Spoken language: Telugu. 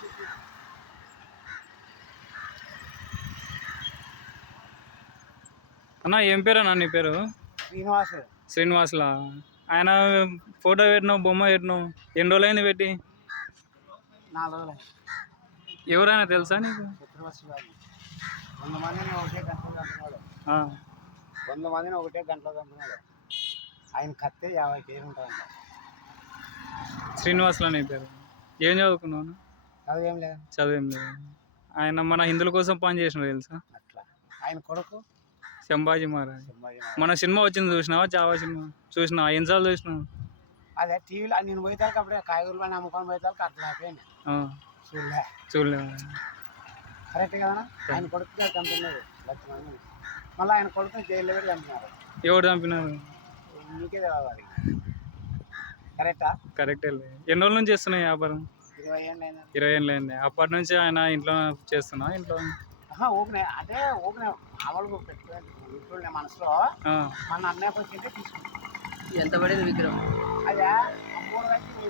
అన్న ఏం పేరు అన్న నీ పేరు? శ్రీనివాస్. శ్రీనివాసులా? ఆయన ఫోటో పెట్టినావు, బొమ్మ పెట్టినావు, ఎన్ని రోజులైంది పెట్టి? 4 రోజులు. ఎవరైనా తెలుసా నీకు? 100 మందిని ఒకటే గంటలో చంపినాడు. 100 మందిని ఒకటే గంటలో చంపినాడు. ఆయన కత్తే 50 కేజీలు ఉంటుందంట. శ్రీనివాసులా నీ పేరు? ఏం చదువుకున్నావు? చదివేం లేదు. చదివేం లేదు. ఆయన మన హిందువుల కోసం పని చేసినాడు తెలుసా? అట్లా ఆయన కొడుకు సంభాజీ మహారాజ్. మన సినిమా వచ్చింది చూసినావా? జావా సినిమా చూసినావా? ఎన్నిసార్లు చూసినావు? అదే టీవీలో నేను పోయేతాలకు అప్పుడే కాయగూరలు అని అమ్ముకొని పోయేతాలకు అర్థం అయిపోయింది. చూడలే. కరెక్ట్ కదా. ఆయన కొడుకు చంపినాడు 1,00,000 మంది. మళ్ళీ ఆయన కొడుకుని జైల్లో పెట్టి చంపినారు. ఎవరు చంపినారు? నీకే తెలియాలి. కరెక్టా? కరెక్టే. ఎన్ని రోజుల నుంచి చేస్తున్నాయి వ్యాపారం? 20 ఏళ్ళు అయింది. 20 ఏళ్ళు అయింది. అప్పటి నుంచి ఆయన ఇంట్లో చేస్తున్నా? ఇంట్లో ఊపినే అదే ఊపినే మామూలుగా పెట్టుకునే మనసులో మన అన్నయ్య వచ్చింటే తీసుకుంటాం. ఎంత పడేది విగ్రహం? అదే 3